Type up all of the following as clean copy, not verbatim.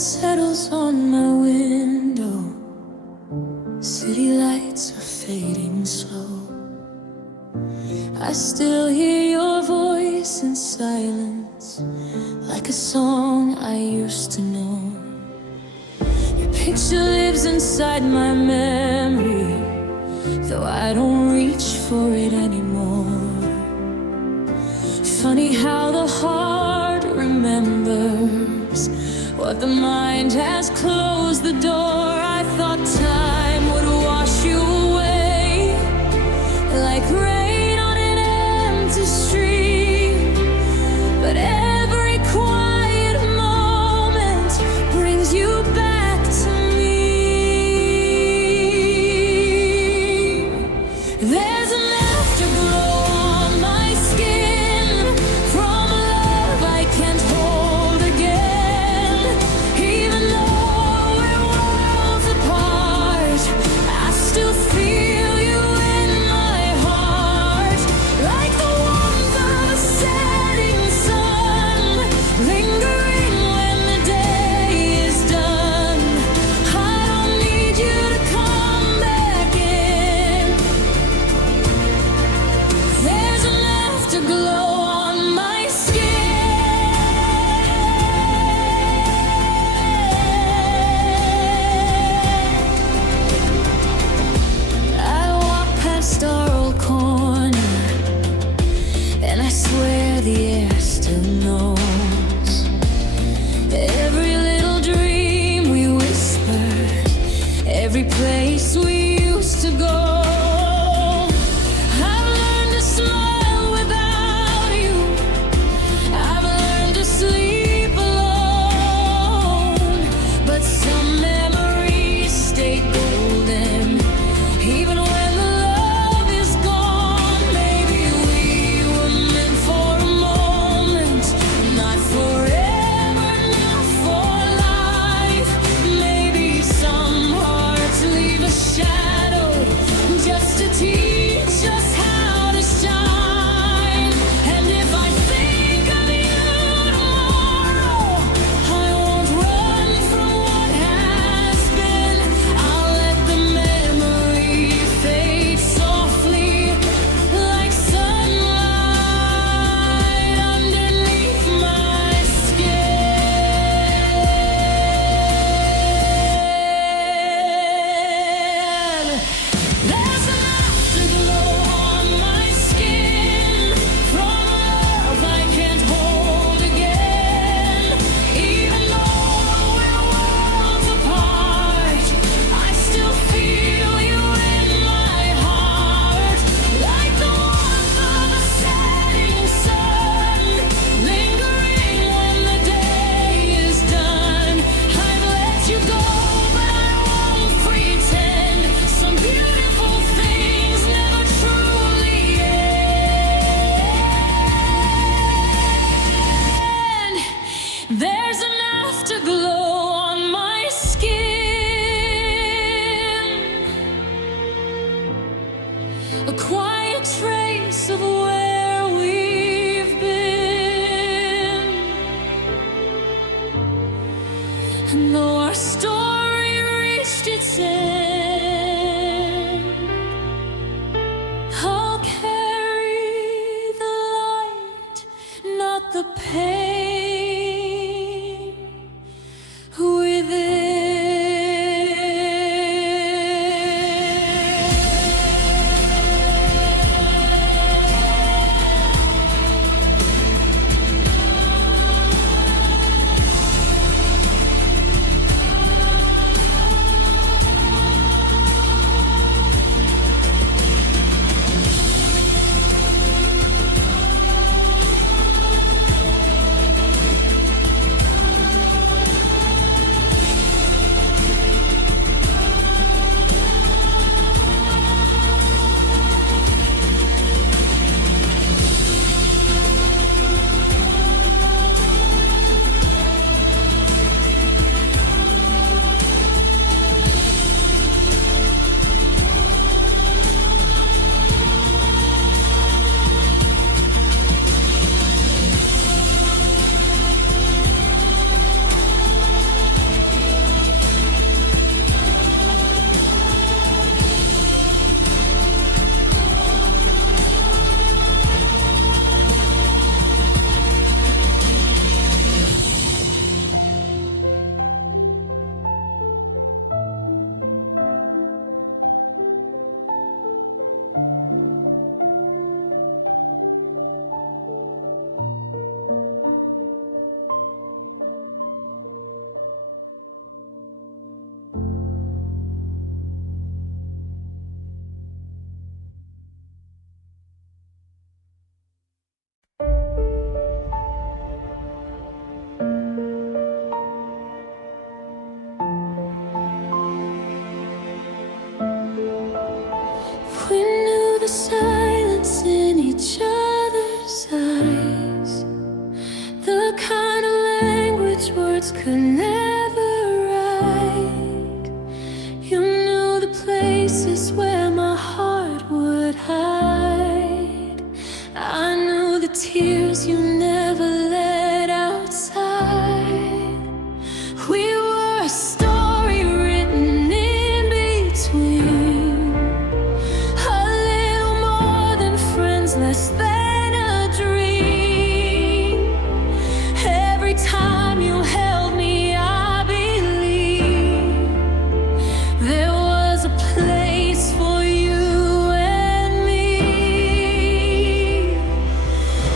settles on my window. City lights are fading slow. I still hear your voice in silence, like a song I used to know. Your picture lives inside my memory, though I don't reach for it anymore. Funny how the heart remembers what the mind has closed the door. I thought time would wash you away like rain on an empty street, but every quiet moment brings you back to me. There's an afterglow on my skin from a love I can't hold again. Even though we're worlds apart, I still feel you in my heart, like the warmth of a setting sun, lingering when the day is done. I don't need you to come back in. There's an afterglow on my skin. I walk past our old corner, and I swear the air still knows every little dream we whispered, every place we used to go. I've learned to smile without you. I've learned to sleep alone, but some memories stay golden, even when the love is gone. Maybe we were meant for a moment, not forever, not for life. Maybe some hearts leave a shadow just to teach us how to shine. And if I think of you tomorrow, I won't run from what has been. I'll let the memory fade softly like sunlight underneath my skin. There's an afterglow on my skin from a love I can't hold again. Even though we're worlds apart, I still feel you in my heart, like the warmth of a setting sun, lingering when the day is done. I've let you go, but I won't pretend. Some beautiful things never truly end. There's an afterglow on my skin, a quiet trace of where we've been. And though our story reached its end, I'll carry the light, not the pain, within. tears you never let outside. We were a story written in between, a little more than friends, less than a dream. Every time you held me, I believed there was a place for you and me.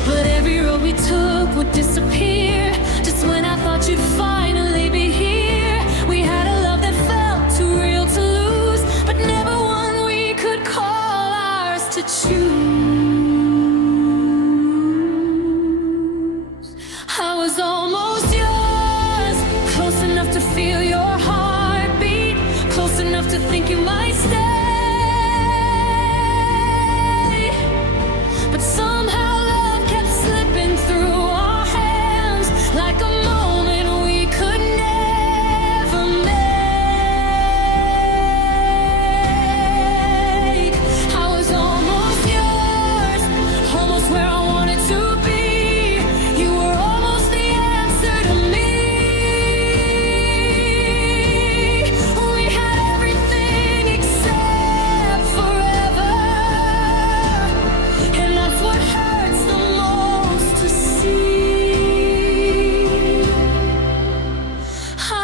But every road we took would disappear just when I thought you'd finally be here. We had a love that felt too real to lose, but never one we could call ours to choose. I was almost yours, close enough to feel your heartbeat, close enough to think you might stay. But somehow love kept slipping through our hands like a moment we could never make. I was almost yours, almost where I wanted to be. You were almost the answer to me. We had everything except forever, and that's what hurts the most to see.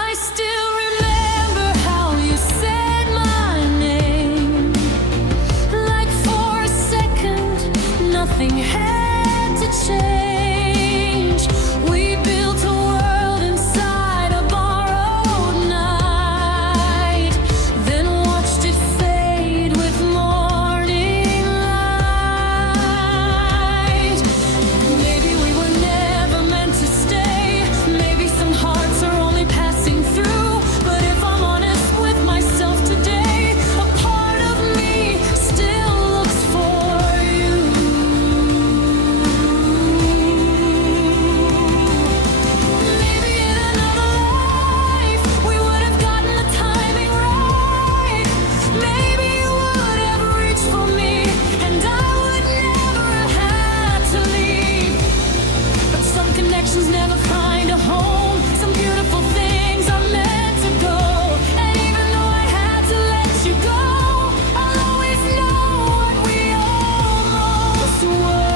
I still remember how you said my name, like for a second nothing had to change. We built a world inside a borrowed night, then watched it fade with morning light. Maybe we were never meant to stay, maybe some hearts are only passing through. But if I'm honest with myself today, a part of me still looks for you. Maybe in another life we would have gotten the timing right. Maybe you would have reached for me, and I would never have had to leave. But some connections never find a home. Some beautiful things are meant to go. And even though I had to let you go, I'll always know what we almost were.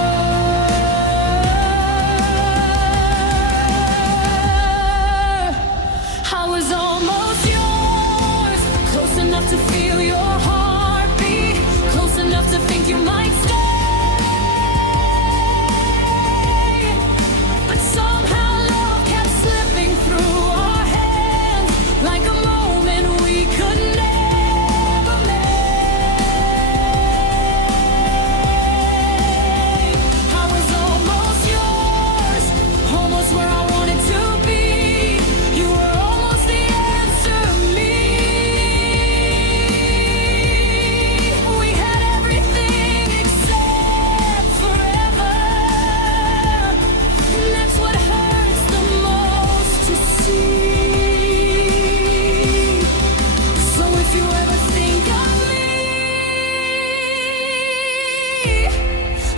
I was almost yours, close enough to feel your heartbeat, close enough to think you might stay. But somehow love kept slipping through our hands like a moment we could never make. I was almost yours, almost where I wanted to be. You were almost the answer to me. We had everything except forever, and that's what hurts the most to see. So if you ever think of me,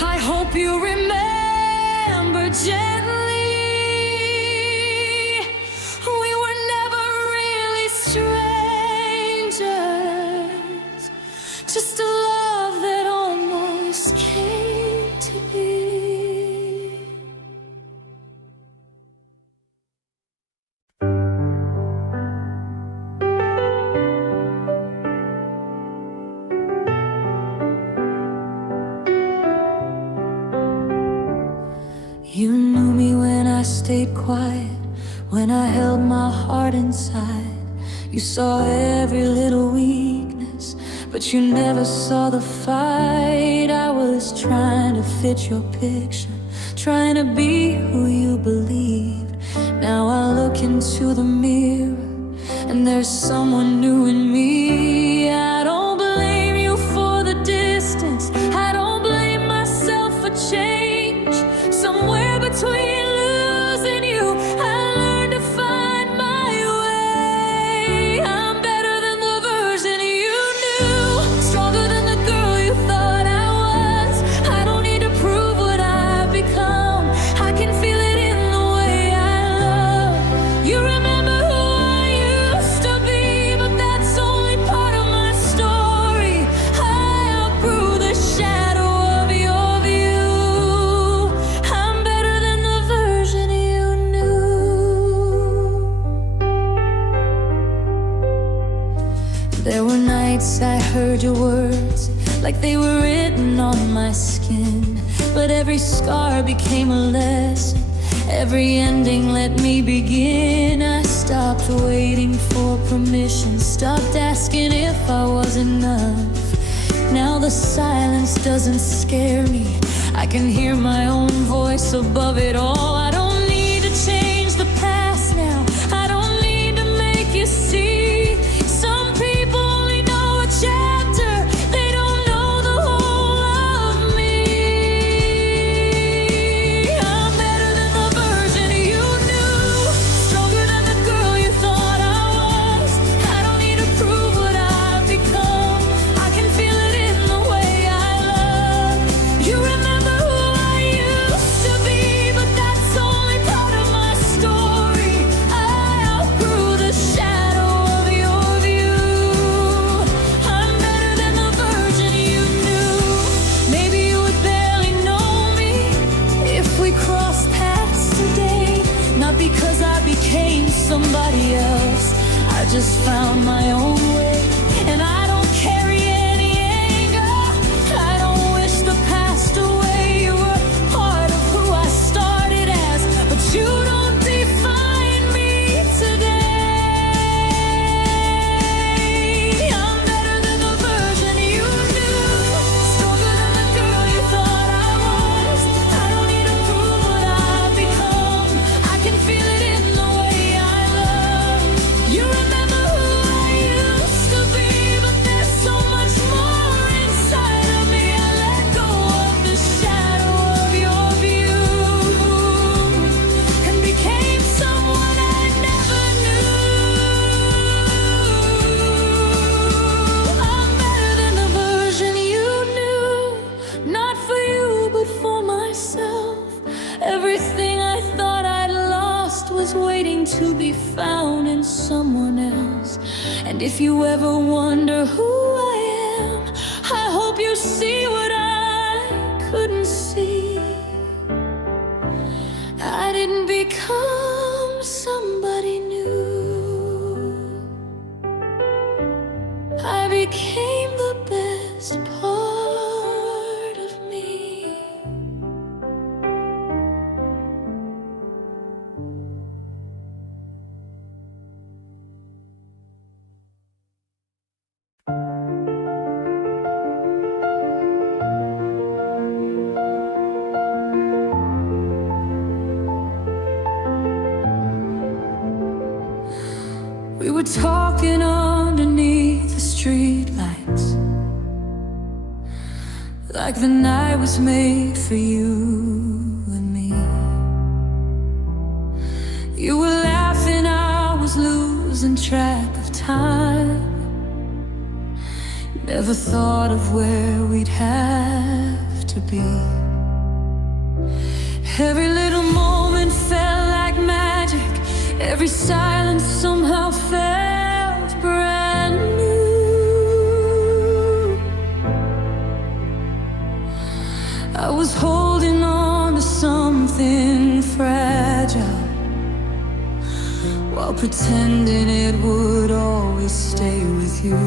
I hope you remember gently, we were never really strangers, just a love that almost came to be. You knew me when I stayed quiet, when I held my heart inside. You saw every little weakness, but you never saw the fight. I was trying to fit your picture, trying to be who you believed. Now I look into the mirror, and there's someone new in me. I don't blame you for the distance, I don't blame myself for change. Somewhere between losing you, I learned to find my way. I'm better than the version you knew, stronger than the girl you thought I was. I don't need to prove what I've become. like they were written on my skin. But every scar became a lesson, every ending let me begin. I stopped waiting for permission, stopped asking if I was enough. Now the silence doesn't scare me, I can hear my own voice above it all. I don't need to change the past now, I don't need to make you see. Some people only know a chapter, they don't know the whole of me. I'm better than the version you knew, stronger than the girl you thought I was. I don't need to prove what I've become, I can feel it in the way I love. You remember who I used to be, but that's only part of my story. I outgrew the shadow of your view. I'm better than the version you knew. Maybe you would barely know me if we crossed paths today. Not because I became somebody else, I just found my own way. And I don't carry any anger, I don't wish the past away. You were part of who I started as, but you don't define me today. I'm better than the version you knew, stronger than the girl you thought I was. I don't need to prove what I've become, I can feel it in the way I love. You remember who I used to be, but there's so much more inside of me. I let go of the shadow of your view and became someone I never knew. I'm better than the version you knew, not for you but for myself. Everything I thought I'd lost was waiting to be found in someone else. And if you ever wonder who I am, I hope you see what I couldn't see. I didn't become somebody new, I became the best part of me. We were talking underneath the streetlights, like the night was made for you and me. You were laughing, I was losing track of time. Never thought of where we'd have to be. Every little moment felt like magic, every silence somehow felt brand new. I was holding on to something fragile, while pretending it would always stay with you.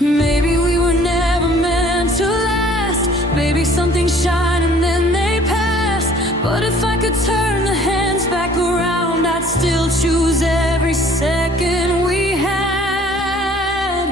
Maybe we were never meant to last, maybe something shine and then they pass. But if I could turn the hands back around, I'd still choose every second we had.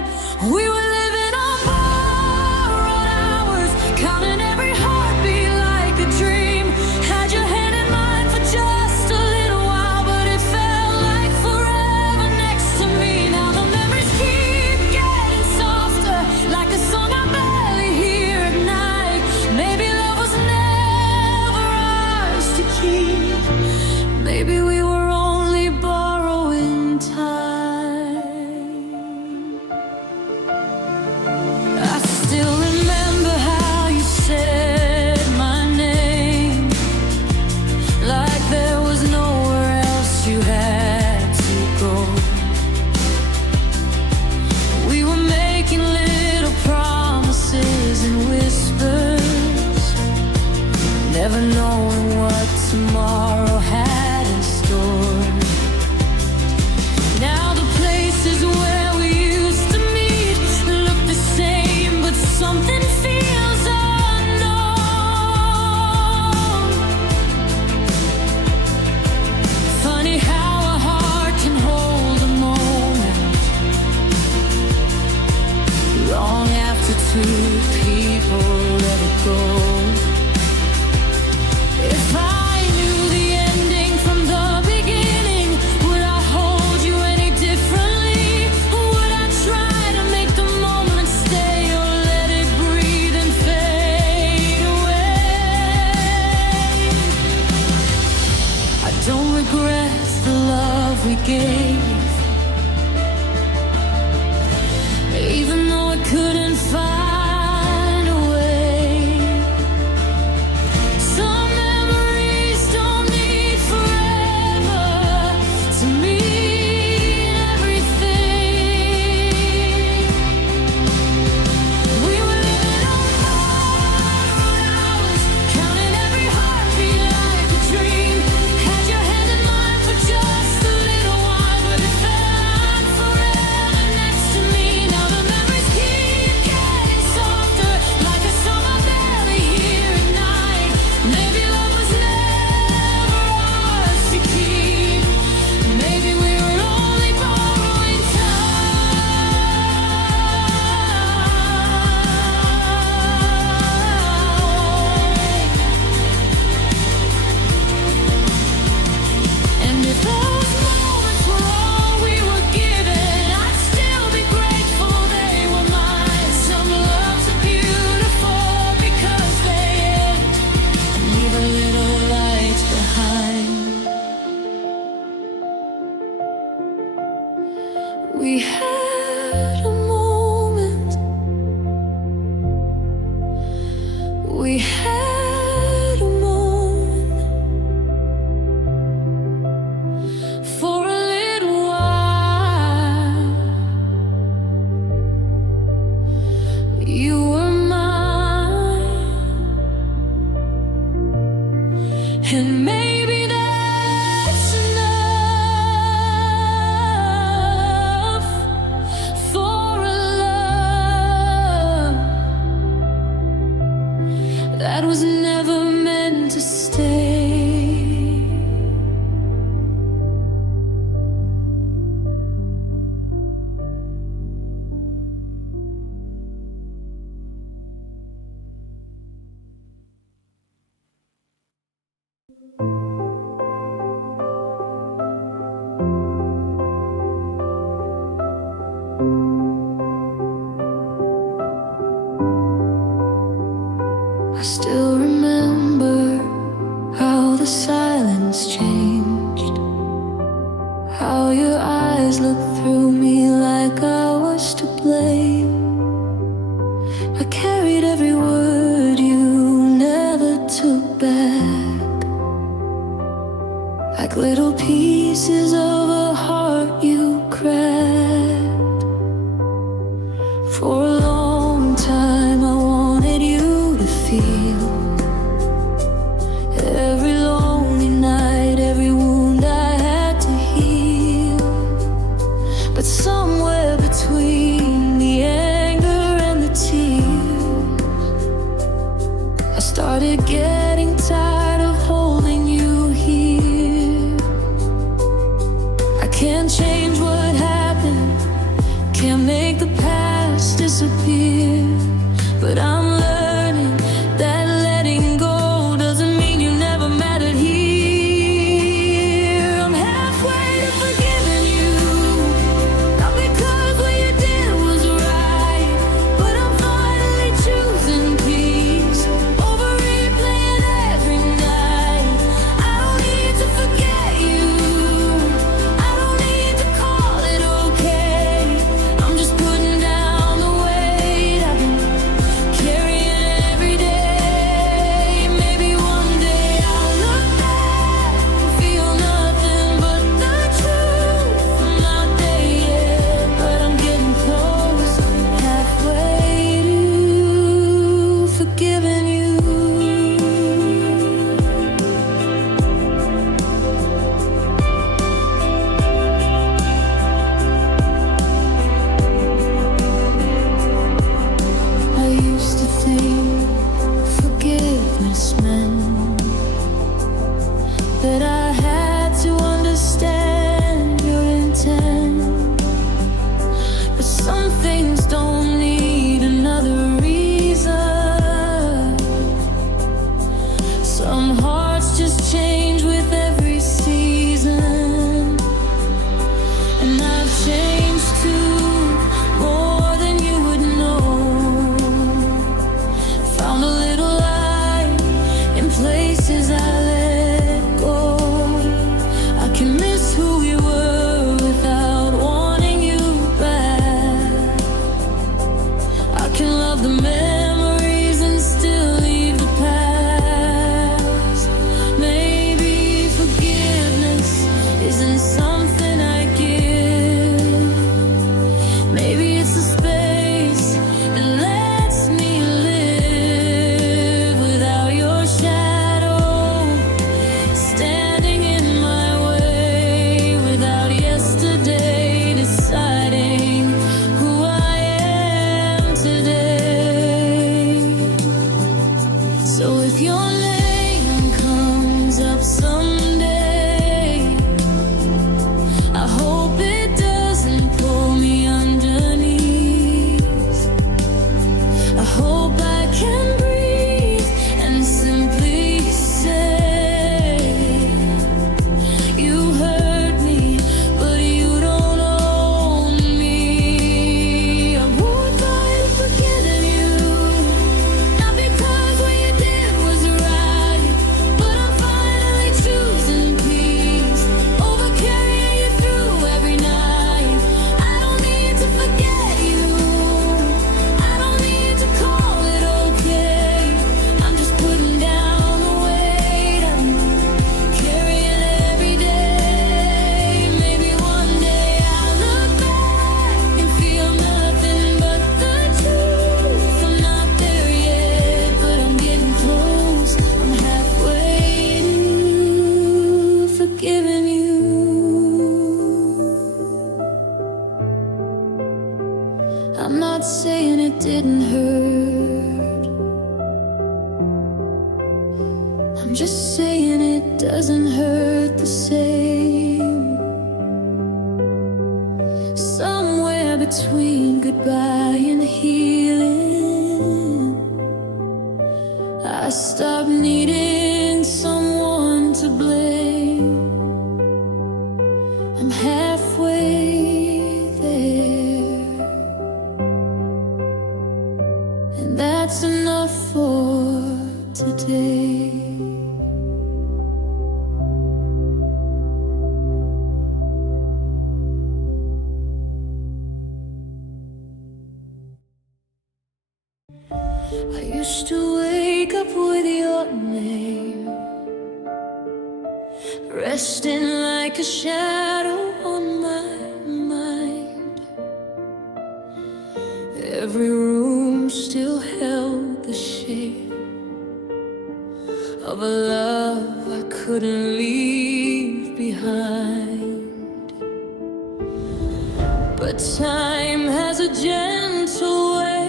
We were living on borrowed hours, counting every heartbeat like a dream. Had your hand in mine for just a little while, but it felt like forever next to me. Now the memories keep getting softer, like a song I barely hear at night. Maybe love was never ours to keep. Maybe we were only borrowing two people let it go. If I knew the ending from the beginning, would I hold you any differently? Or would I try to make the moment stay, or let it breathe and fade away? I don't regret the love we gave, even though I couldn't find a way. Some memories don't need forever to mean everything. We were living on borrowed hours, counting every heartbeat like a dream. Had your hand in mine for just a little while, but it felt like forever next to me. Now the memories keep getting softer, like a song I barely hear at night. Maybe love was never ours to keep. Maybe we were only borrowing time. And if those moments were all we were given, I'd still be grateful they were mine. Some loves are beautiful because they end and leave a little light behind. We had a moment, we had a moment. For a little while, you were mine, and maybe that's enough for a love that was never meant to stay. I still remember how the silence changed, how your eyes looked through me like I was to blame. I carried every word you never took back, like little pieces of a heart you cracked. For a long time I wanted you to feel every lonely night, every wound I had to heal. But somewhere between the anger and the tears, I started getting tired of holding you here. I can't change what happened, can't make the past disappear, but I'm learning that letting go doesn't mean you never mattered here. I'm halfway to forgiving you, not because what you did was right, but I'm finally choosing peace over replaying every night. I don't need to forget you, I don't need to call it okay. I'm just putting down the weight I've been carrying of the memories and still leave the past. Maybe forgiveness isn't something I give. Maybe it's a space that lets me live without your shadow standing in my way, without yesterday deciding who I am today. So if your name comes up someday, I hope it doesn't pull me underneath. I hope I can breathe and simply say, you hurt me, but you don't own me. I won't try to forget you, not because what you did was right, but I'm finally choosing peace over carrying you through every night. I don't need to forget you, I don't need to call it okay. I'm just putting down the weight I'm carrying every day. Maybe one day I'll look back and feel nothing but the truth. I'm not there yet, but I'm getting close. I'm halfway to forgiving you. I'm not saying it didn't hurt, I'm just saying it doesn't hurt the same. Somewhere between goodbye and healing, I stopped needing someone to blame. I'm halfway there, and that's enough for today. I used to wake up with your name resting like a shadow on my mind. Every room still held the shape of a love I couldn't leave behind. But time has a gentle way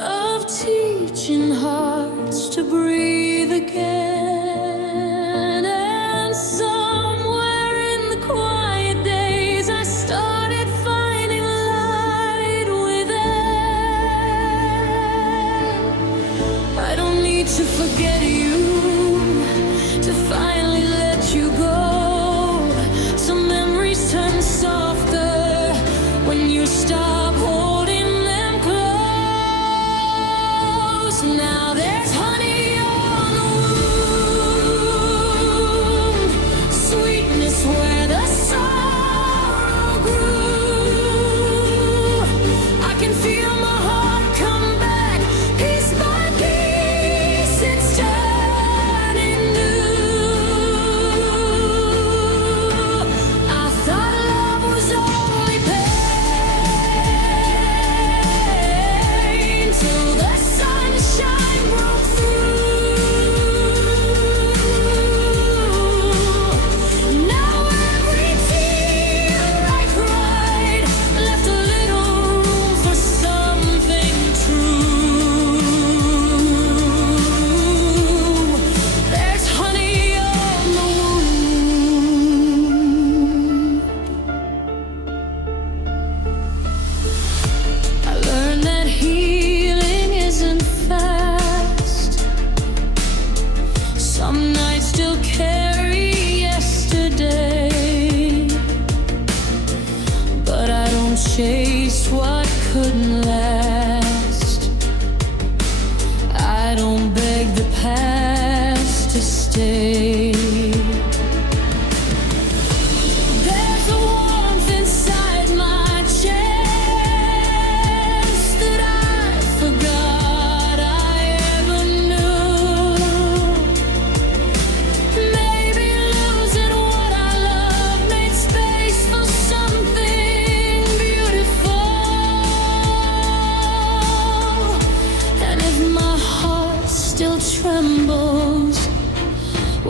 of teaching hearts to breathe again. And somewhere in the quiet days, I started finding light within. I don't need to forget you to finally let you go. Some memories turn softer when you stop holding them close. Now there's honey on the wound, sweetness where the sorrow grew. I can feel my heart come back, piece by piece, it's turning new. I thought love was only pain, till the sunshine broke through. Now every tear I cried left a little room for something true. There's honey on the wound. I learned that healing isn't fast. Some nights still carry yesterday, but I don't chase what couldn't last. I don't beg the past to stay. There's a warmth inside my chest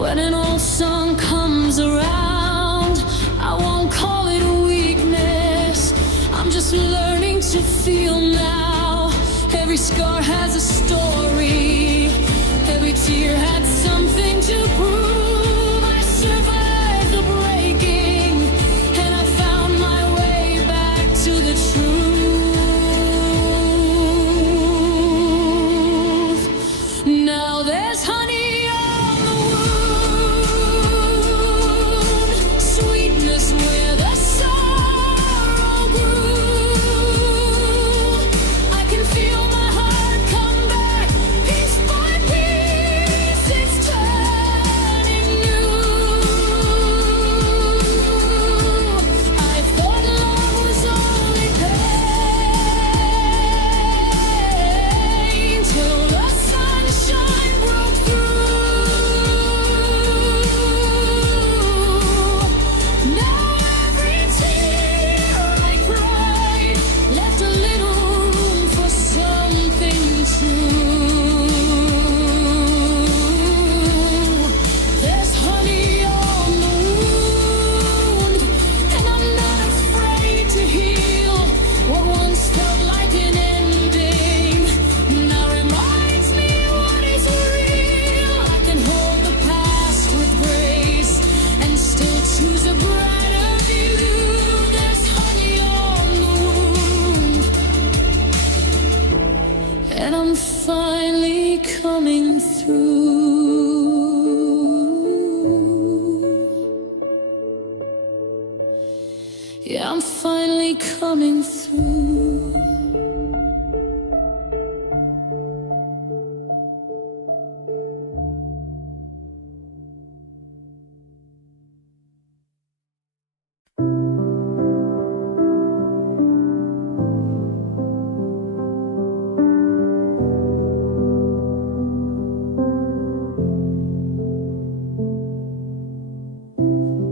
When an old song comes around, I won't call it a weakness. I'm just learning to feel now. Every scar has a story. Every tear had something to prove. I survived the breaking, and I found my way back to the truth. Now there's honey on the wound, sweetness where the sorrow grew. I can feel my heart come back, piece by piece, it's turning new. I thought love was only pain, till the sunshine broke through. Now every tear I cried left a little room for something true. There's honey on the wound, and I'm not afraid to heal what once felt like an ending. Now reminds me what is real. I can hold the past with grace and still choose a brighter view. There's honey on the wound, and I'm finally coming through. Yeah, I'm finally coming through.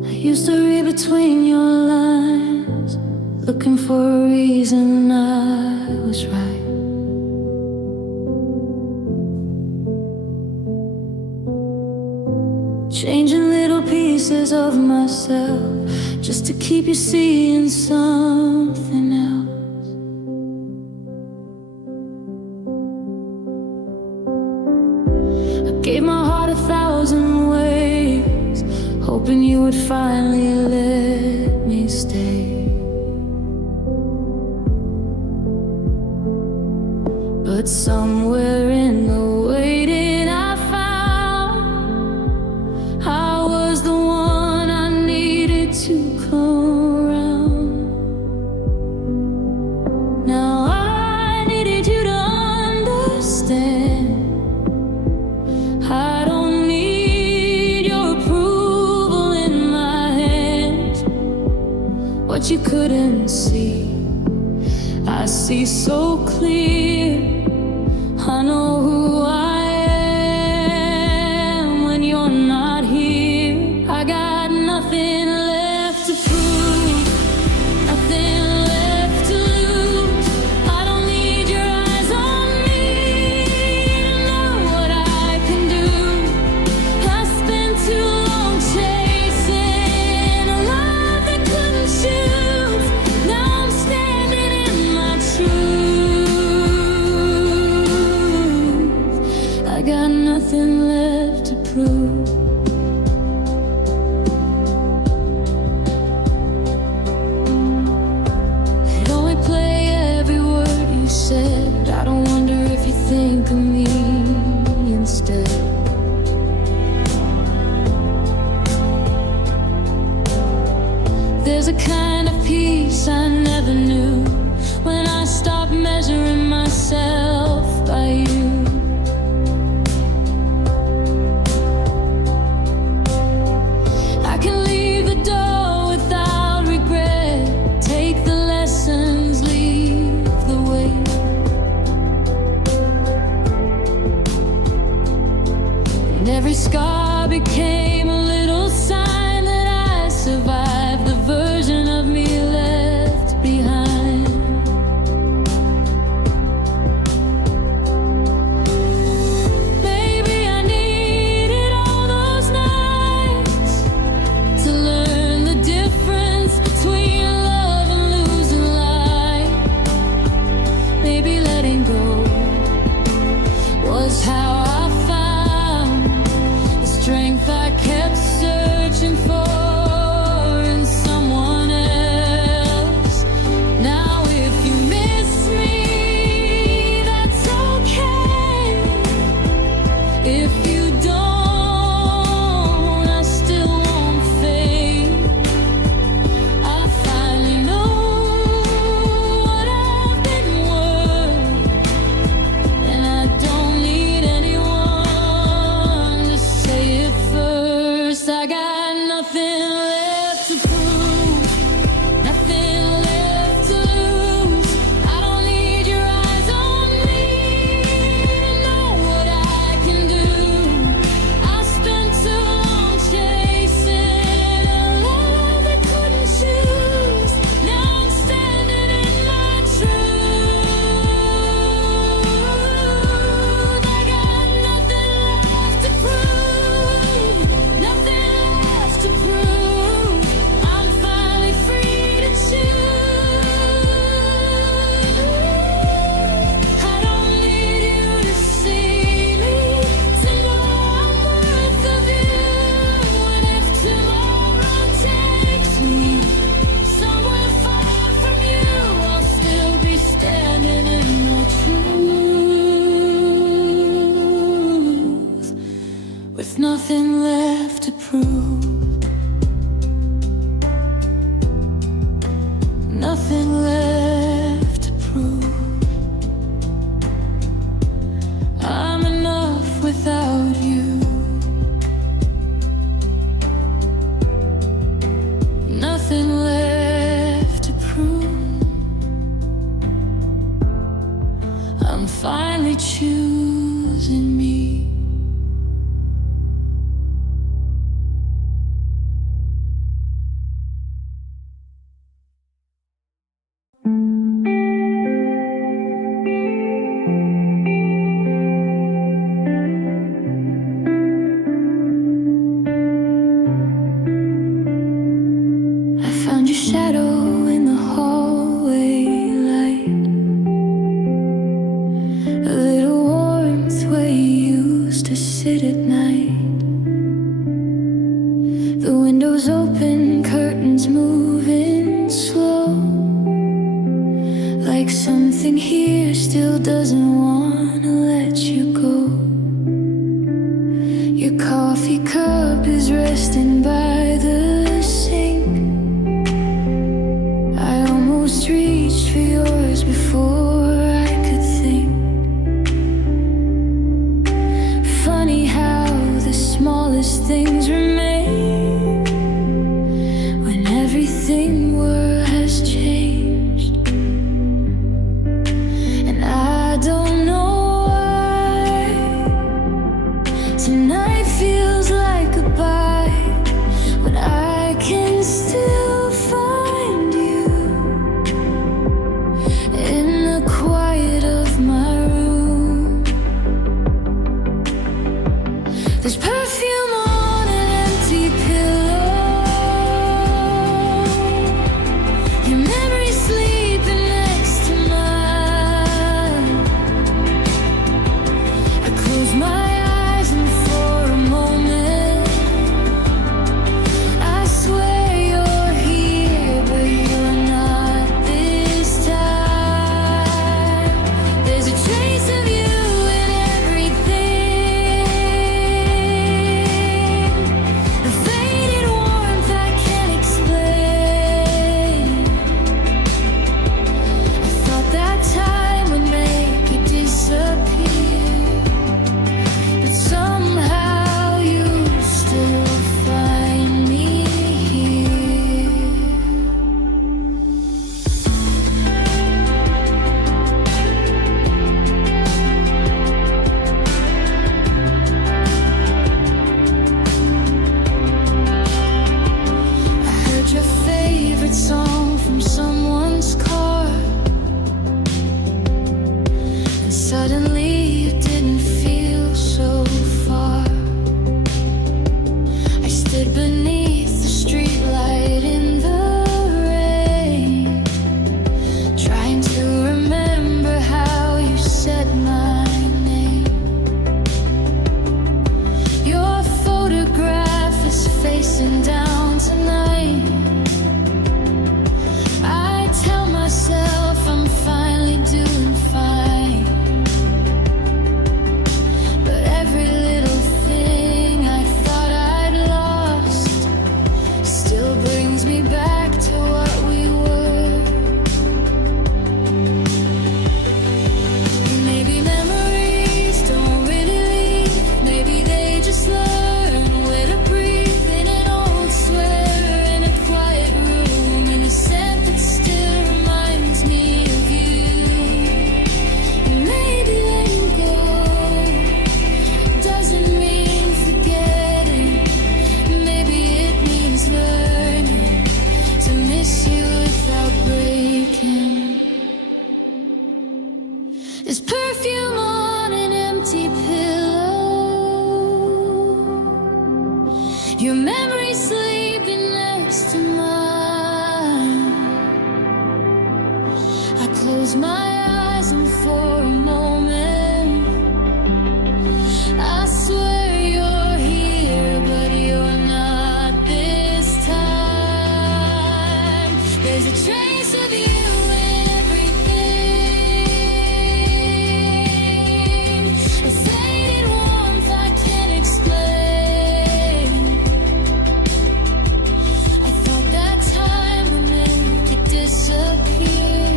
I used to read between your lines, looking for a reason I was right. Changing little pieces of myself just to keep you seeing something else. I gave my heart 1,000 ways, hoping you would finally let me stay. But somewhere in the waiting I found I was the one I needed to come around. Now I needed you to understand I don't need your approval in my hands. What you couldn't see, I see so clear. I know who I am when you're not here. I got nothing left to prove, nothing left to lose. I don't need your eyes on me to know what I can do. I spent too long chasing a love that couldn't choose. Now I'm standing in my truth. I got nothing left to prove. I'd only play every word you said. I don't wonder if you think of me instead. There's a kind of peace I never knew when I stopped measuring myself by you. I can leave the door without regret, take the lessons, leave the way. And every scar became a little sign that I survived the version of me left behind. Maybe I needed all those nights I'm finally choosing me. I found your shadow in the hallway light, a little warmth where you used to sit at night. The windows open, curtains moving slow, like something here still doesn't wanna let you go. Your coffee cup is resting by the sink. I almost reached for yours before I could think. Funny how the smallest things remain when everything has changed. And I don't know why tonight feels like goodbye, when I can still find you in the quiet of my room. There's perfume on an empty pillow, your memory sleeping next to mine. I close my eyes and for a moment I swear you're here, but you're not this time. There's a trace of you in everything, a faded warmth I can't explain. I thought that time would make it disappear, but somehow you still find me here. I heard your favorite song from someone's car, and suddenly you didn't feel so far. I stood beneath the streetlight in the rain, trying to remember how you said my name. Your photograph is facing down tonight. I tell myself I'm finally doing fine, but every little thing I thought I'd lost still brings me back to what we were. Maybe memories don't really leave, maybe they just learn where to breathe in an old sweater in a quiet room, in a scent that still reminds me of you. And maybe letting go doesn't mean forgetting, maybe it means learning to miss you without breaking. There's perfume on an empty pillow, your memory sleeping next to mine. I close my eyes and for a moment I swear you're here, but you're not this time. There's a trace of you in everything, a faded warmth I can't explain. I thought that time would make it disappear,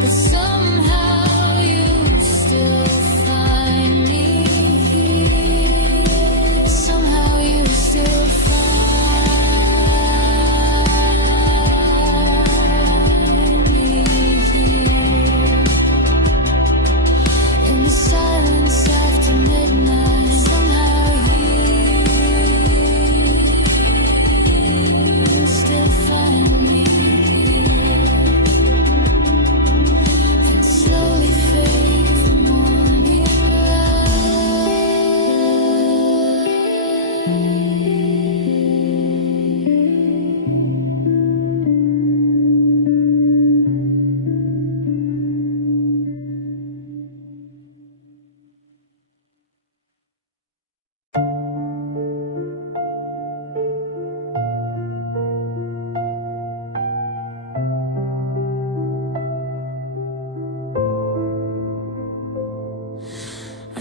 but somehow you still find me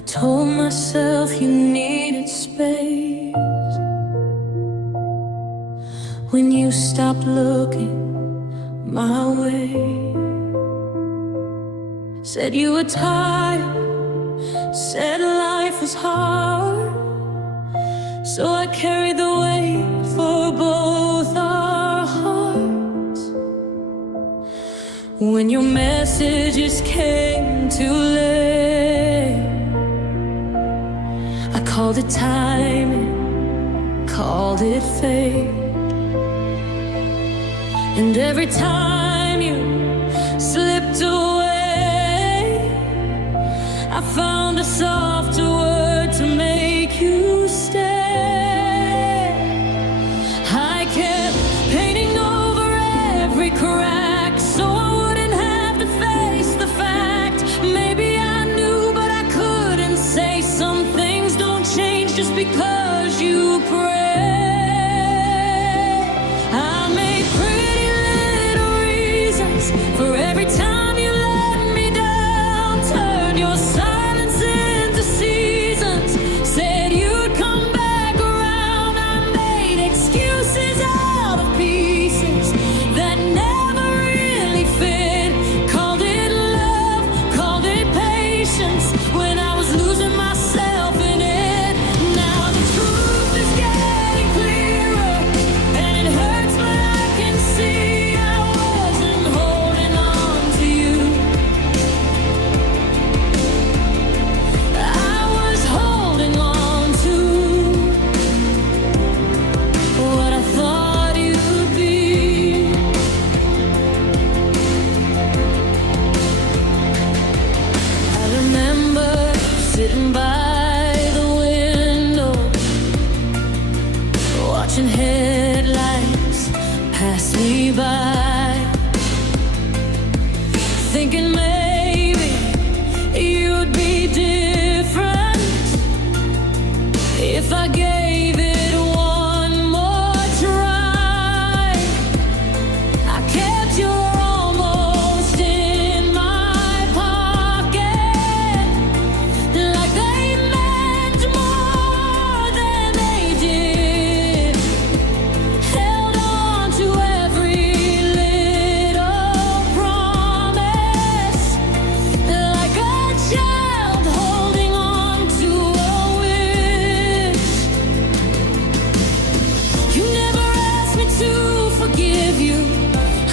told myself you needed space. When you stopped looking my way, said you were tired, said life was hard, so I carried the weight for both our hearts. When your messages came too late, I called it timing, called it fate. And every time you slipped away, I found a softer word to make you stay. I kept painting over every crack so I wouldn't have to face the fact. Maybe I knew, but I couldn't say some things don't change just because you pray. I made pretty little reasons for every time you let me down. Turn your silence into seasons, said you'd come back around. I made excuses out of pieces that never really fit. Called it love, called it patience, when I was losing myself in it. Now the truth is getting clearer, and it hurts, but I can see I wasn't holding on to you. I was holding on to what I thought you'd be. I remember sitting by the window, watching headlights pass me by, thinking maybe you'd be different if I gave it one more try. I kept you almost in my pocket, like they meant more than they did. Held on to every little promise, like a child holding on to a wish. You never asked me to forgive you,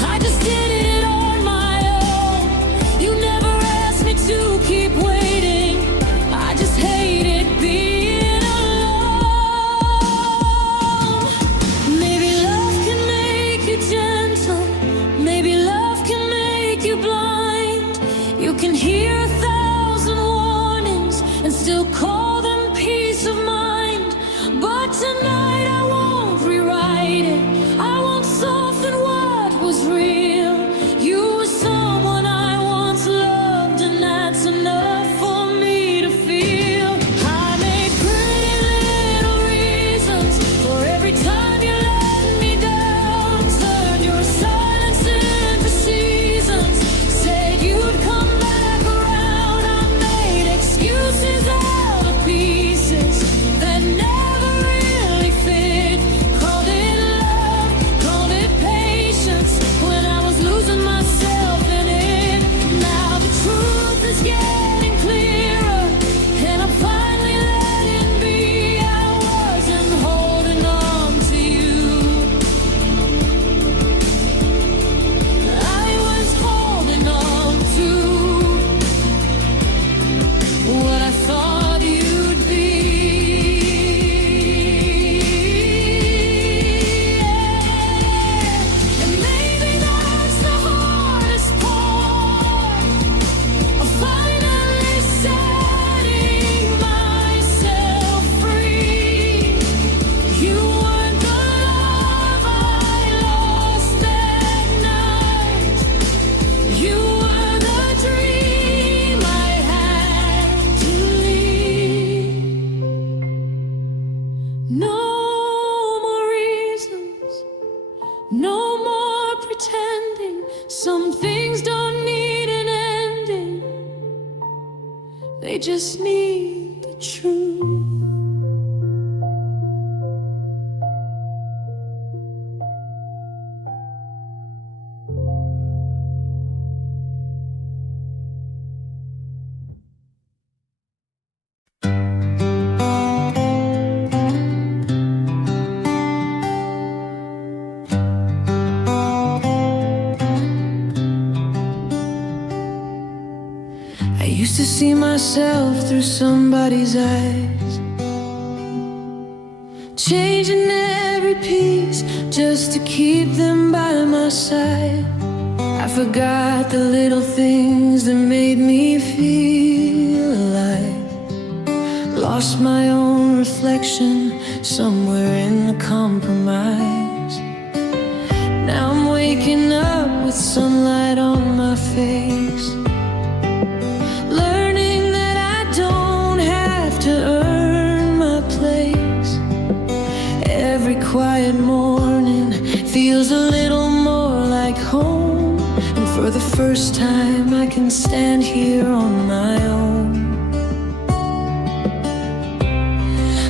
I just did it on my own. You never asked me to keep waiting, I just hated being alone. Maybe love can make you gentle, maybe love can make you blind. You can hear 1,000 warnings and still call them peace of mind. But tonight I won't rewrite it, I won't soften what was real. You were someone I once loved, and that's enough for me to feel. I made pretty little reasons for every time you let me down. Turned your silence into seasons, said you'd come back around. I made excuses out of pieces that never really fit. Called it love, called it patience, when I was losing myself in it. Now the truth is getting clearer, and I'm finally letting be. I wasn't holding on to you, I was holding on to what I thought you'd be. And maybe that's the hardest part, of finally setting myself free. You weren't the love I lost that night, you were the dream I had to leave. No more reasons, no more pretending. Some things don't need an ending, they just need true. I used to see myself through somebody's eyes, changing every piece just to keep them by my side. I forgot the little things that made me feel alive. Lost my own reflection somewhere in the compromise. Now I'm waking up with sunlight on my face, learning that I don't have to earn my place. Every quiet morning feels a little more like home, and for the first time I can stand here on my own.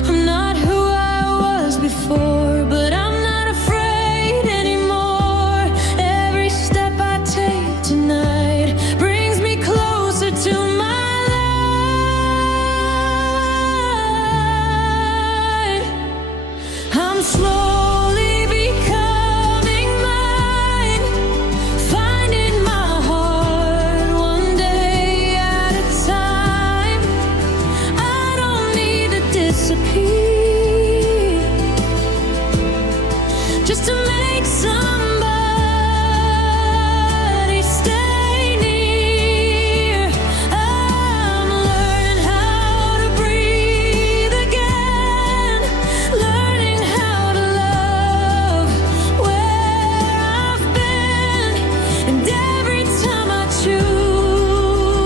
I'm not who I was before, but I'm not afraid anymore. Every step I take tonight brings me closer to my light. I'm slowly becoming mine, finding my heart one day at a time. I don't need to disappear just to make somebody stay near. I'm learning how to breathe again, learning how to love where I've been. And every time I choose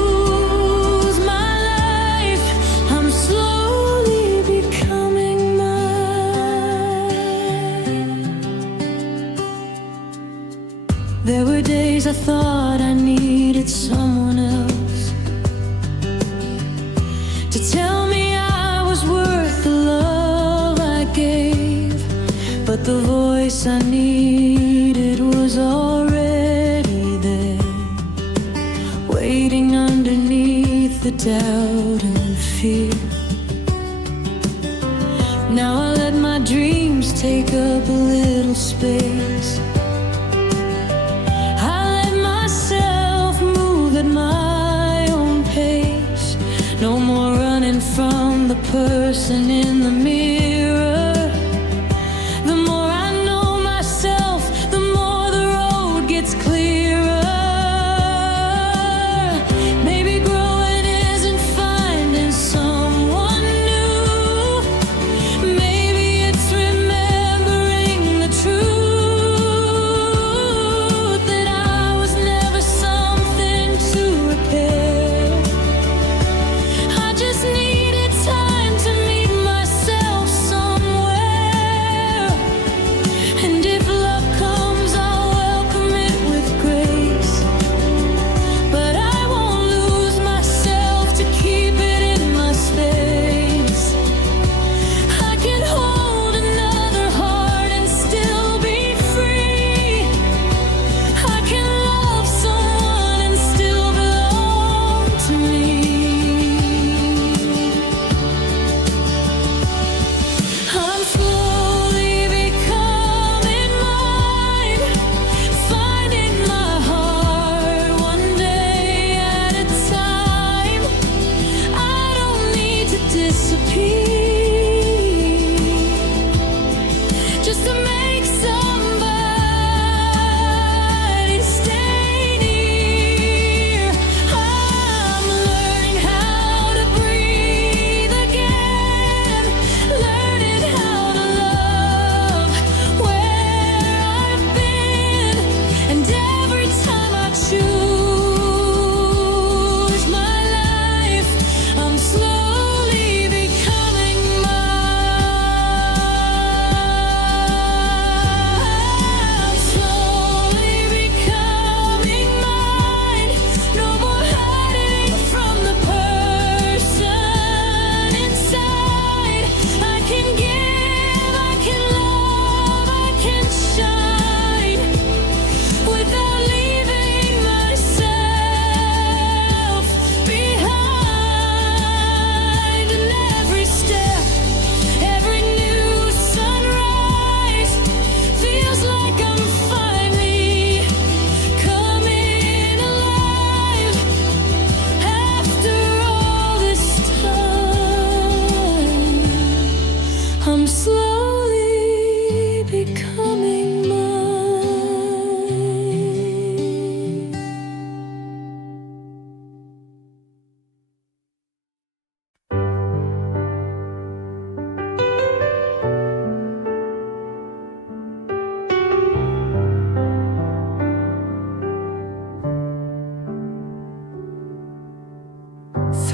my life, I'm slowly becoming mine. There were days I thought I needed someone else to tell me I was worth the love I gave, but the voice I needed was already there, waiting underneath the doubt and fear. Now I let my dreams take up a little space. I let myself move at my own pace. No more running from the person in the mirror. The more I know myself, the more the road gets clearer. Maybe growing isn't finding someone new. Maybe it's remembering the truth that I was never something to repair. I just needed time to meet myself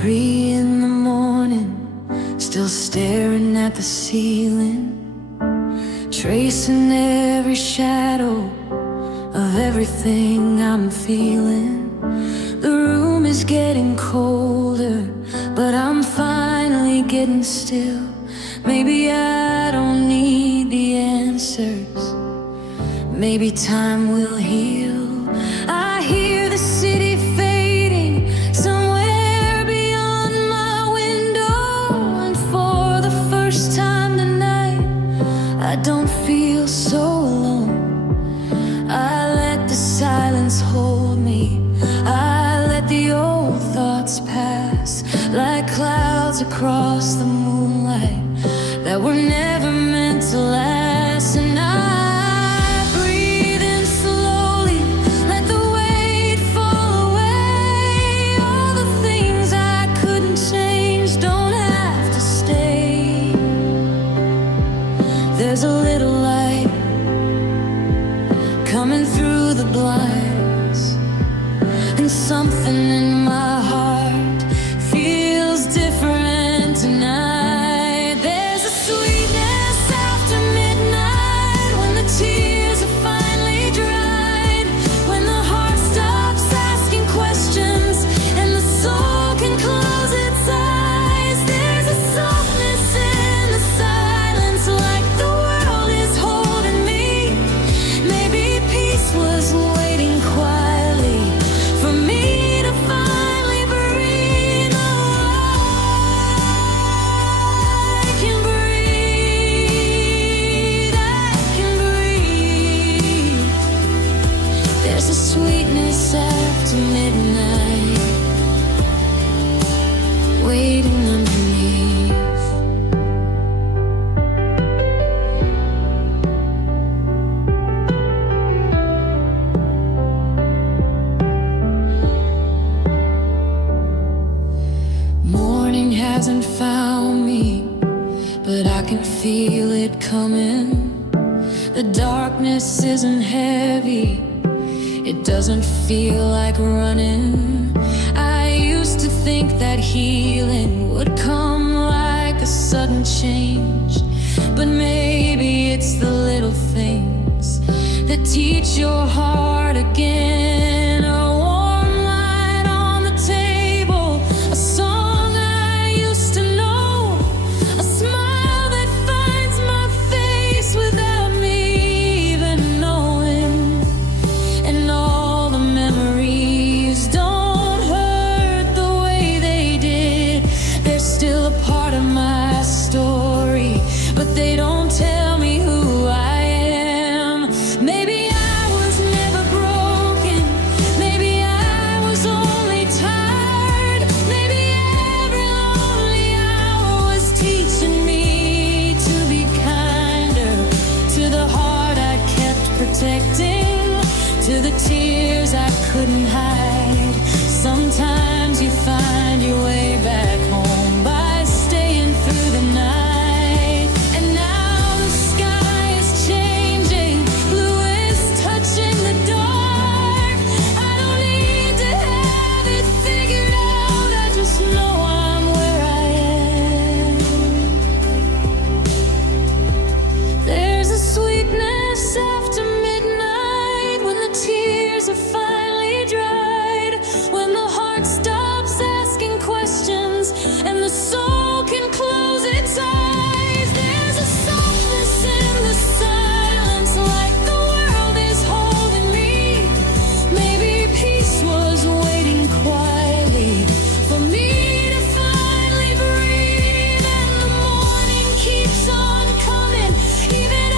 3 in the morning, still staring at the ceiling, tracing every shadow of everything I'm feeling. The room is getting colder, but I'm finally getting still. Maybe I don't need the answers, maybe time will heal. I hear the city fading somewhere beyond my window, and for the first time tonight I don't feel so alone. I let the silence hold me, I let the old thoughts pass like clouds across the moonlight that were never meant to last. And I breathe in slowly, let the weight fall away. All the things I couldn't change don't have to stay. There's a little light coming through the blinds, and something in my heart feels different tonight. There's a sweetness after midnight, when the tears are finally dried, when the heart stops asking questions and the soul can close its eyes. There's a softness in the silence, like the world is holding me. Maybe peace was waiting quietly for me to finally breathe. I can breathe, I can breathe. There's a sweetness after midnight, waiting underneath. Morning hasn't found me, but I can feel it coming. The darkness isn't heavy, it doesn't feel like running. I used to think that healing would come like a sudden change, but maybe it's the little things that teach your heart again. A warm light on the table, a song I used to know, a smile that finds my face without me even knowing. And all the memories don't hurt the way they did. They're still a part of my story, but they don't tell me who I am. Maybe I was never broken, maybe I was only tired. Maybe every lonely hour was teaching me to be kinder to the heart I kept protecting, to the tears I couldn't hide. Sometimes you find your way back home by staying through the night. And now the sky is changing, blue is touching the dark. I don't need to have it figured out, I just know I'm where I am. There's a sweetness after midnight, when the tears are finally dried, when the heart stops asking questions and the soul can close its eyes. There's a softness in the silence, like the world is holding me. Maybe peace was waiting quietly for me to finally breathe. And the morning keeps on coming, even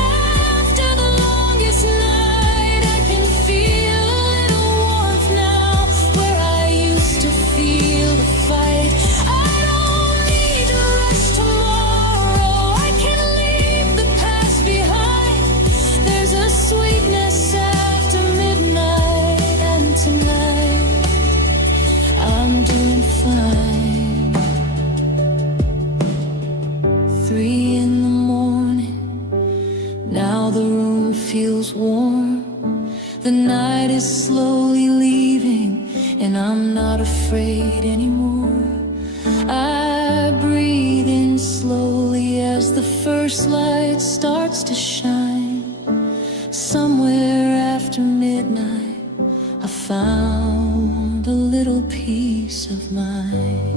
after the longest night. I can feel a little warmth now, where I used to feel the fight. I don't need to rush tomorrow, I can leave the past behind. There's a sweetness after midnight, and tonight I'm doing fine. 3 in the morning, now the room feels warm. The night is slowly leaving, and I'm not afraid anymore. I breathe in slowly as the first light starts to shine. Somewhere after midnight, I found a little peace of mind.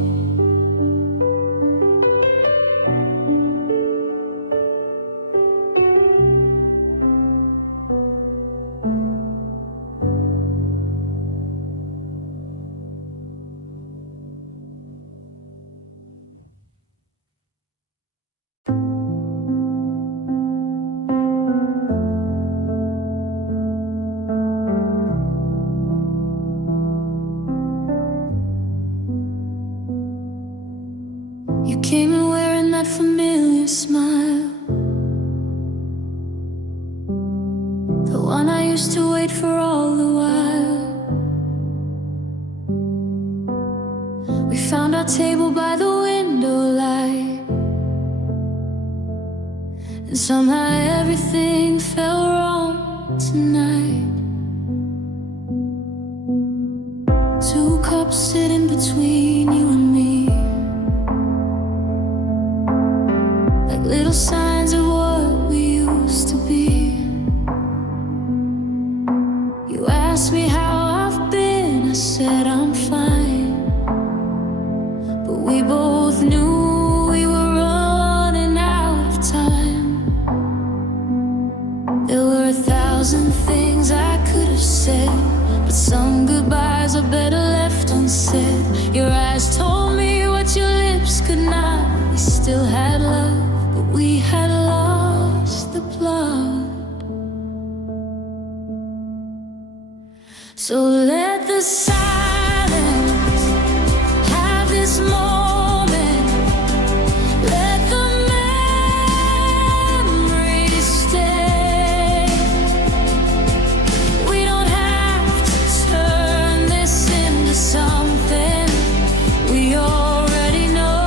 You came in wearing that familiar smile, the one I used to wait for all the while. We found our table by the window light, and somehow everything felt wrong tonight. Two cups sitting between you and me, little signs of what we used to be. You asked me how I've been, I said I'm fine, but we both knew we were running out of time. There were 1,000 things I could have said, but some goodbyes are better left unsaid. Your eyes told me what your lips could not. We still had love, we had lost the blood. So let the silence have this moment. Let the memories stay. We don't have to turn this into something we already know.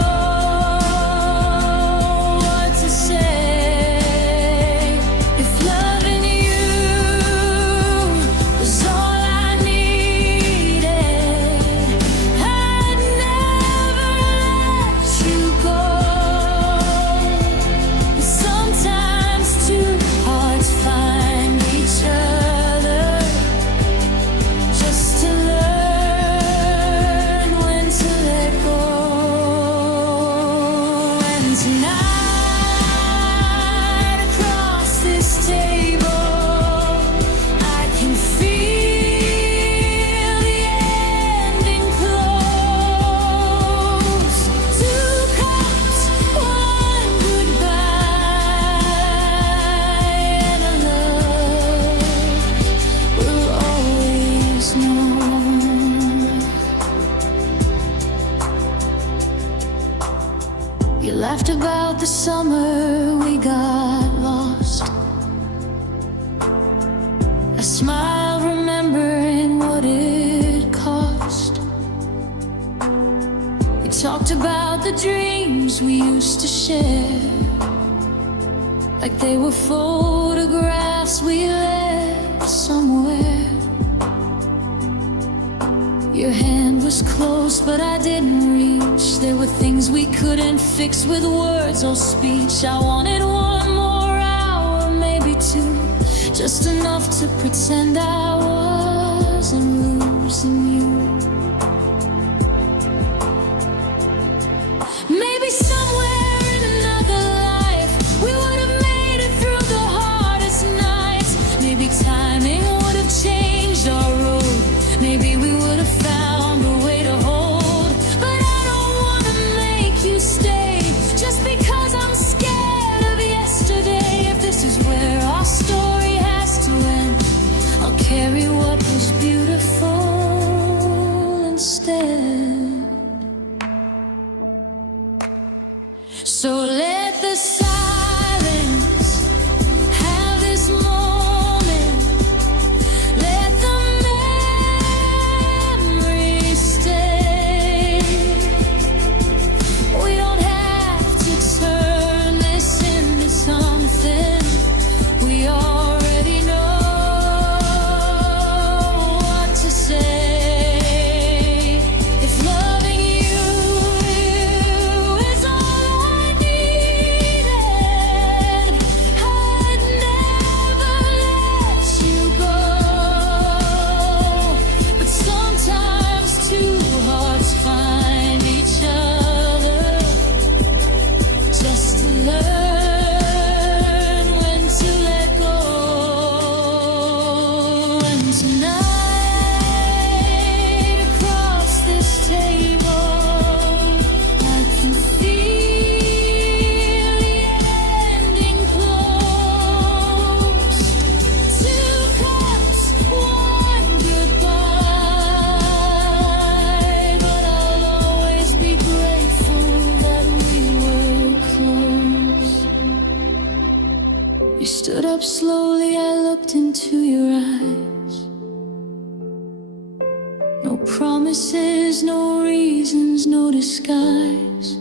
Laughed about the summer we got lost. I smiled remembering what it cost. We talked about the dreams we used to share, like they were photographs we left somewhere. Your hand was close, but I didn't reach. There were things we couldn't fix with words or speech. I wanted one more hour, maybe two, just enough to pretend I wasn't losing you. Maybe somewhere in another life we would have made it through the hardest nights. Maybe timing would have changed our road. Maybe we would have found a way to hold. But I don't want to make you stay just because I'm scared of yesterday. If this is where our story has to end, I'll carry what was beautiful instead. So let the silence have this moment. Let the memories stay. We don't have to turn this into something we already know what to say. If loving you slowly, I looked into your eyes. No promises, no reasons, no disguise.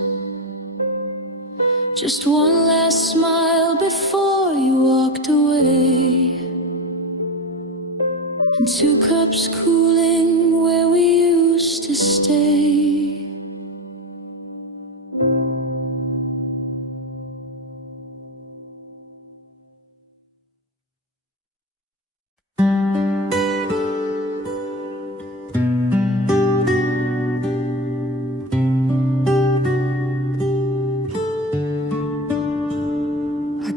Just one last smile before you walked away, and 2 cups cooling where we used to stay.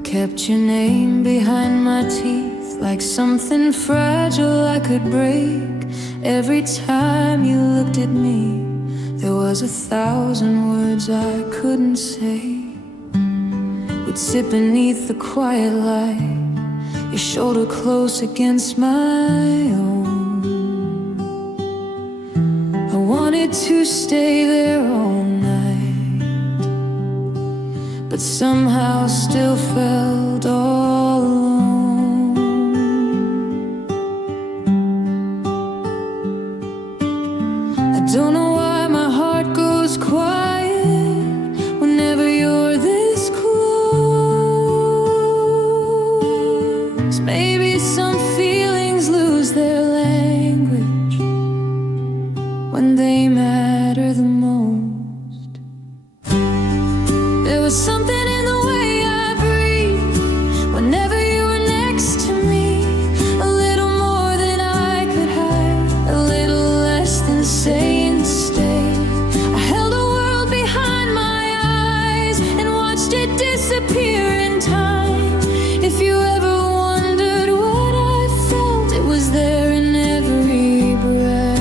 Kept your name behind my teeth like something fragile I could break. Every time you looked at me, there was 1,000 words I couldn't say. We'd sit beneath the quiet light, your shoulder close against my own. I wanted to stay there all night, but somehow still felt all alone. I don't know why my heart goes quiet whenever you're this close. Maybe some feelings lose their language when they matter the most. There was something in the way I breathed whenever you were next to me. A little more than I could hide, a little less than saying stay. I held a world behind my eyes and watched it disappear in time. If you ever wondered what I felt, it was there in every breath.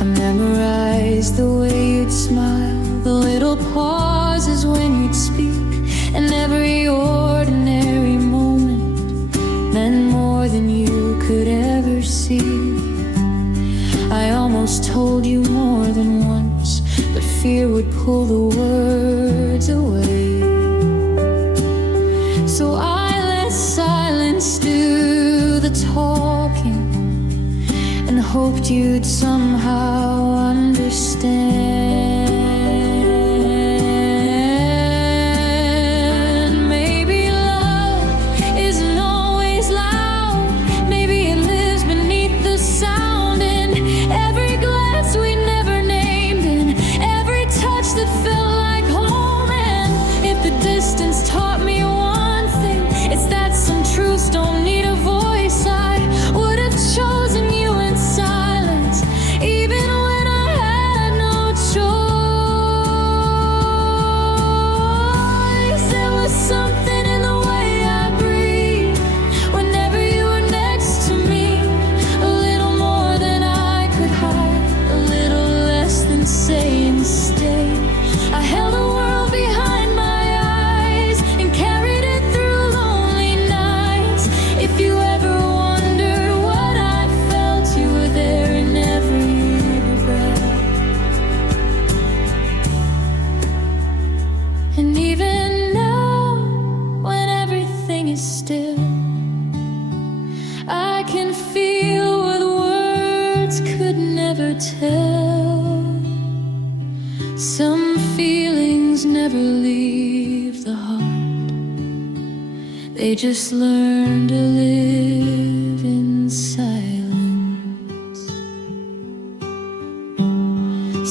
I memorized the way you'd smile, the little pauses when you'd speak, and every ordinary moment meant more than you could ever see. I almost told you more than once, but fear would pull the words away. So I let silence do the talking and hoped you'd somehow understand. Maybe love isn't always loud. Maybe it lives beneath the sound in every glance we never named, and every touch that felt like home. And if the distance taught me one thing, it's that some truths don't need a voice. I would have chosen you in silence, even when I had no choice. There was something in the way I breathed whenever you were next to me. A little more than I could hide, a little less than saying stay. I held a world behind my eyes and carried it through lonely nights. If you ever wondered what I felt, you were there in every breath. And even now, when everything is still, I can feel what words could never tell. Some feelings never leave the heart, they just learn to live in silence.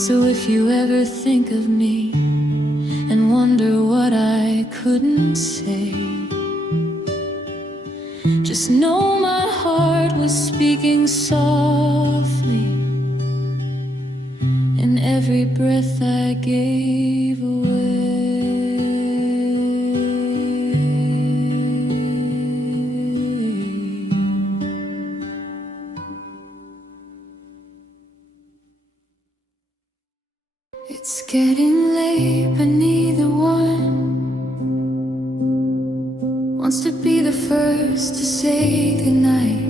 So if you ever think of me and wonder what I couldn't say, just know my heart was speaking softly in every breath I gave away. It's getting late, but neither one wants to be the first. first to say goodnight.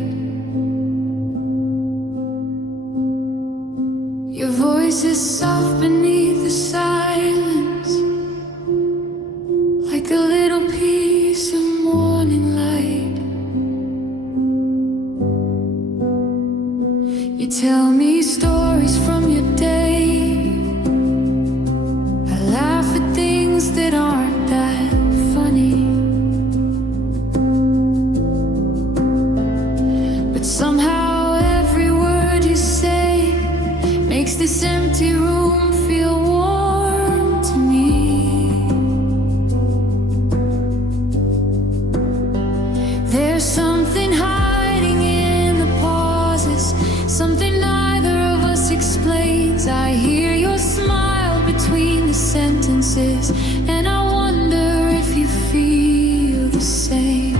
voice is soft beneath the silence, like a little piece of morning light. You tell me stories from your day. I laugh at things that aren't that funny, but somehow every word you say makes this empty room feel warm to me. There's something hiding in the pauses, something neither of us explains. I hear your smile between the sentences, and I wonder if you feel the same.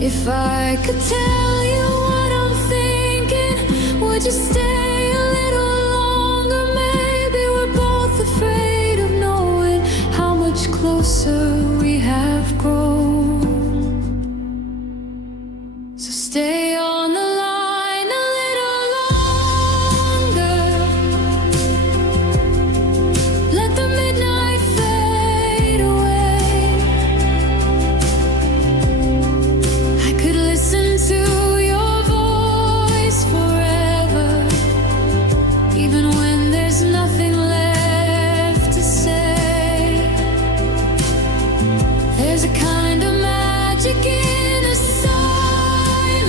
If I could tell you what I'm thinking, would you stay a little longer? Maybe we're both afraid of knowing how much closer we have grown. So stay on the line a little longer. Let the midnight fade away. I could listen to your voice forever, even when there's nothing left to say. There's a kind of magic in the silence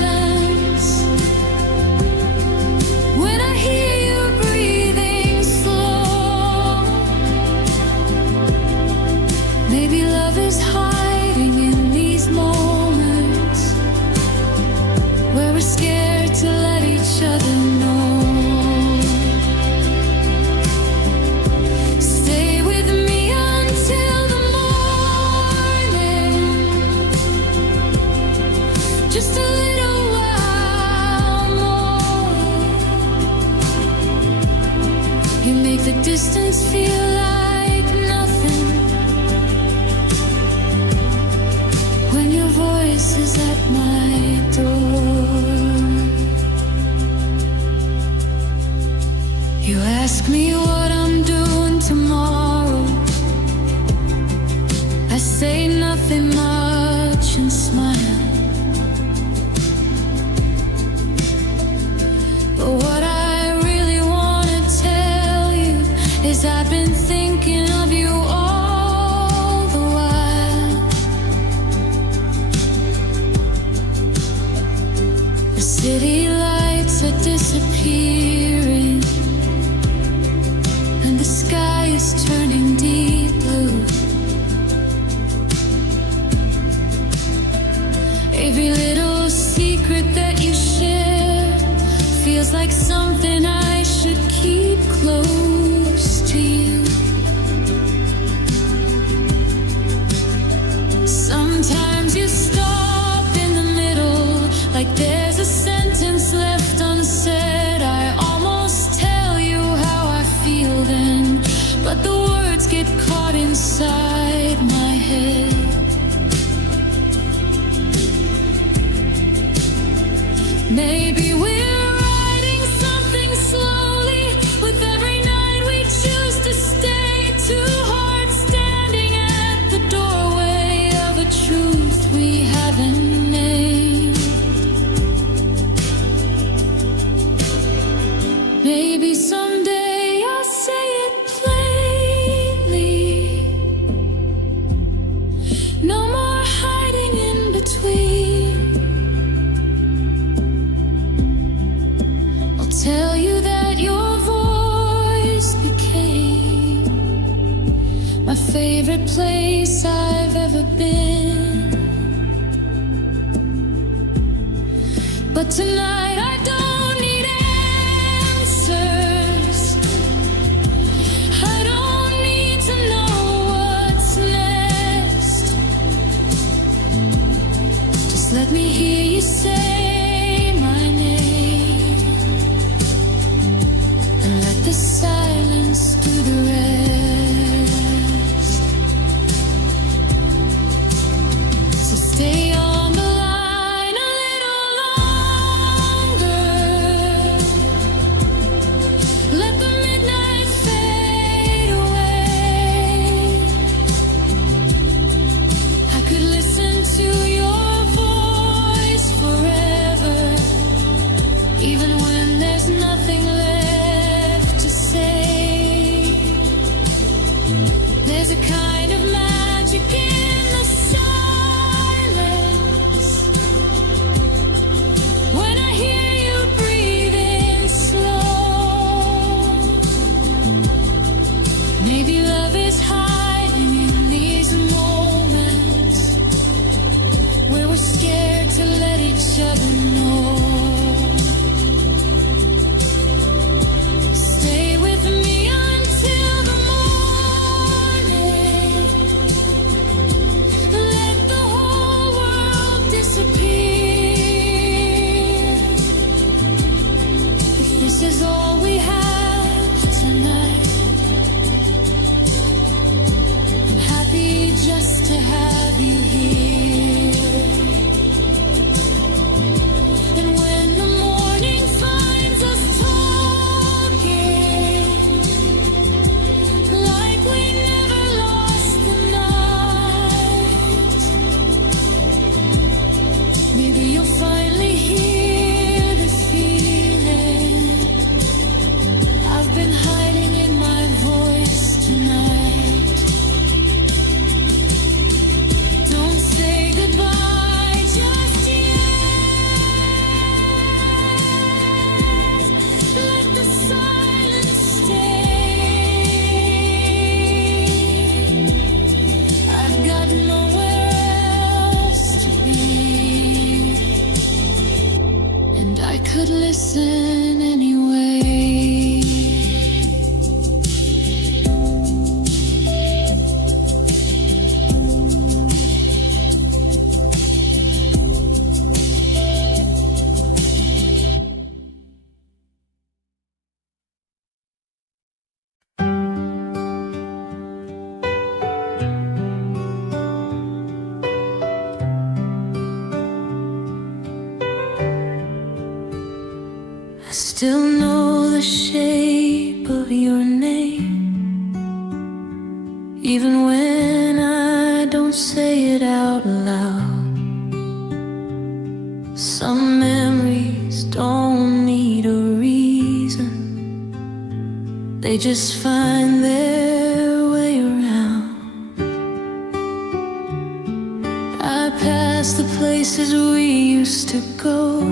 when I hear you breathing slow. Maybe love is hiding in these moments where we're scared to let each other know. Stay with me until the morning, just a little while more. You make the distance feel like nothing when your voice is at my door. You ask me what I'm doing tomorrow. I say nothing much and smile. But what I really want to tell you is I've been thinking of you all the while. The city lights are disappearing, and the sky is turning deep blue. Every little secret that you share feels like something I should keep close to you. Sometimes you stop in the middle, like there's a sentence left unsaid. I almost tell you how I feel then, but the words get caught inside my head. Maybe we're writing something slowly with every night we choose to stay. Two hearts standing at the doorway of a truth we haven't named. Maybe someday I'll say it plainly. No more hiding in between. I'll tell you that your voice became my favorite place I've ever been. But tonight I don't need answers. I don't need to know what's next. Just let me hear you say my name, and let the silence do the rest. So stay on the line a little longer. There's a kind of magic in the silence when I hear you breathing slow. Maybe love is hiding in these moments where we're scared to let each other know. Stay with me until the morning. Let the whole world disappear. If this is all we have tonight, I'm happy just to have you here. And when the morning finds us talking like we never lost the night, maybe you'll finally hear the feeling I've been hiding in my voice tonight. Don't say goodbye just yet. Let the silence stay. I've got nowhere else to be, and I could listen anyway. I still know the shape of your name, even when I don't say it out loud. Some memories don't need a reason, they just find their way around. I pass the places we used to go,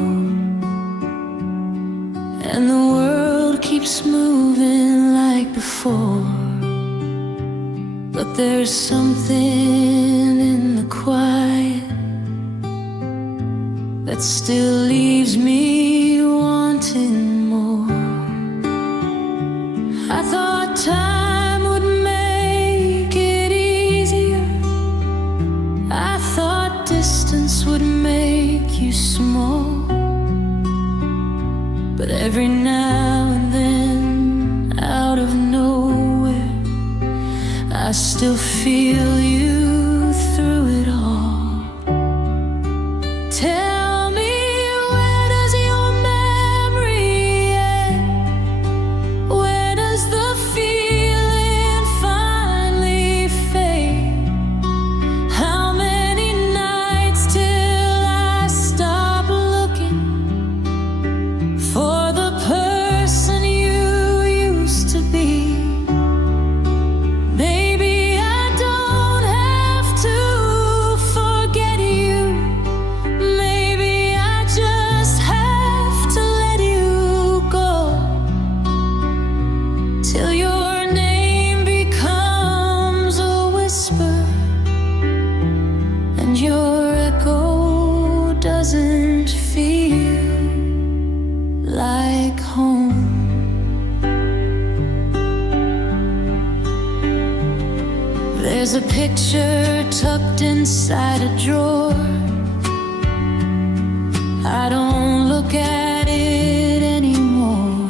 and the world keeps moving like before. But there's something in the quiet that still leaves me wanting more. I thought time would make it easier. I thought distance would make you small. But every now and then, out of nowhere, I still feel you through it all. Tell me, where does your memory end? Where does the feeling finally fade? How many nights till I stop looking for the person you used to be? Maybe I don't have to forget you. Maybe I just have to let you go till your name becomes a whisper and your echo doesn't feel like home. There's a picture tucked inside a drawer. I don't look at it anymore,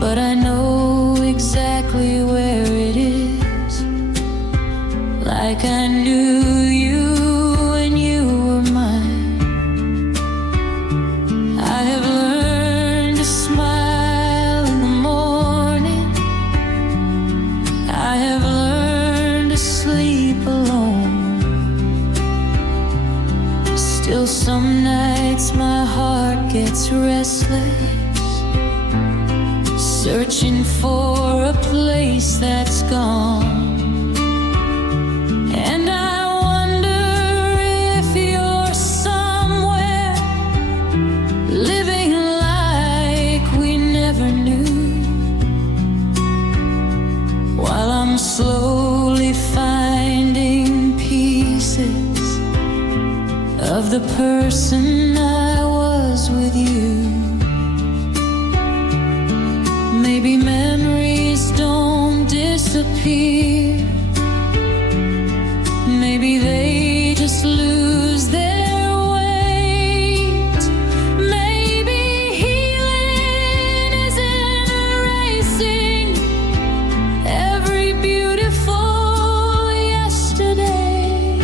but I know exactly where it is. Like I knew you when you were mine. I have learned to smile in the morning. I have learned to sleep alone. Still some nights my heart gets restless. searching for a place that's gone. And I wonder if you're somewhere living like we never knew, while I'm slowly finding pieces of the person I was with you. Maybe memories don't disappear, maybe they just lose their weight. Maybe healing isn't erasing every beautiful yesterday.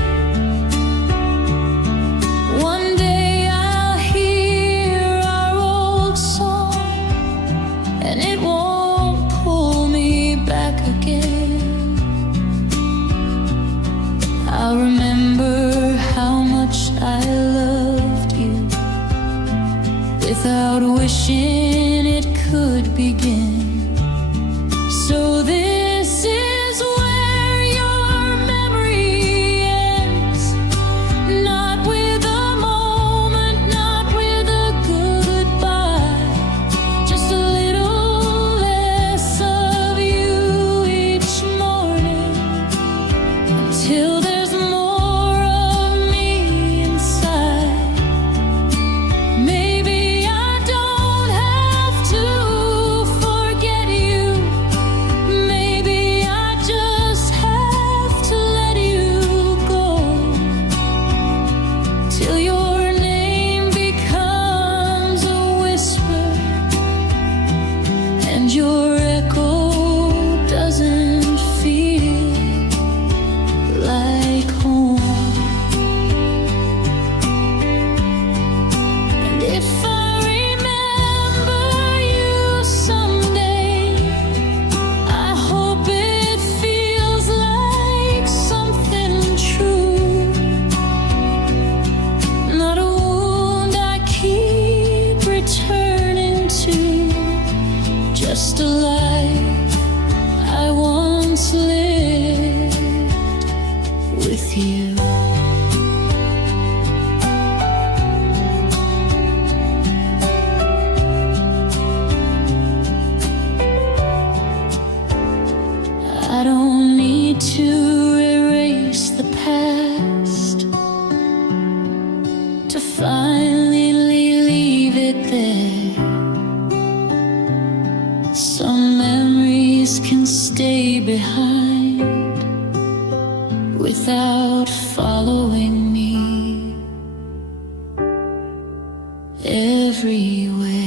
One day I'll hear our old song, and it won't pull me back again. I'll remember how much I loved you without wishing it could begin. So this is where your memory ends, not with a moment, not with a goodbye, just a little less of you each morning, until there's more of me inside. Maybe I don't have to forget you, maybe I just have to let you go, till your name becomes a whisper and your echo doesn't feel like home. And if I remember you someday, I hope it feels like something true, not a wound I keep returning to, just a life I once lived with you. I don't need to erase the past to finally leave it there. Some memories can stay behind without following me everywhere.